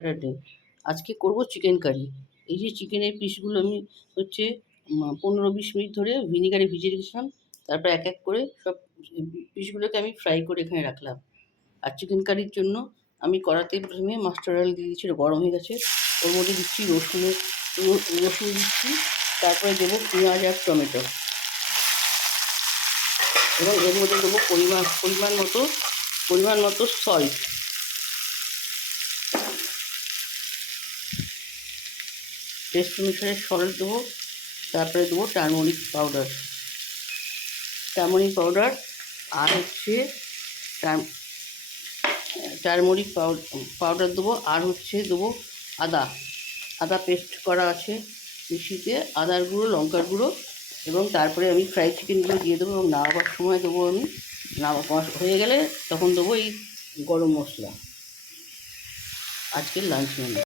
Saturday আজকে করব chicken curry. এই যে চিকেনের পিসগুলো আমি হচ্ছে 15-20 মিনিট ধরে ভিনিগারে ভিজিয়ে রেখেছিলাম। তারপর এক এক করে সব পিসগুলোকে আমি ফ্রাই করে এখানে রাখলাম। আর চিকেন কারির জন্য আমি কড়াতে প্রথমে মাস্টার্ড অয়েল দিয়ে দিচ্ছি, গরম হয়ে গেছে। ওর মধ্যে দিচ্ছি রসুন দিচ্ছি, তারপরে দেবো পেঁয়াজ আর টমেটো, এবং এর মধ্যে দেবো পরিমাণ মতো সল্ট। টেস্ট অনুসারে সল্ট দেবো। তারপরে দেবো টারমারিক পাউডার আর হচ্ছে টারমারিক পাউডার দেবো, আর হচ্ছে দেবো আদা পেস্ট করা আছে মিক্সিতে, আদার গুঁড়ো, লঙ্কার গুঁড়ো, এবং তারপরে আমি ফ্রাই চিকেনগুলো দিয়ে দেবো এবং নামাবার সময় দেবো আমি হয়ে গেলে তখন দেবো এই গরম মশলা। আজকের লাঞ্চ মেনু।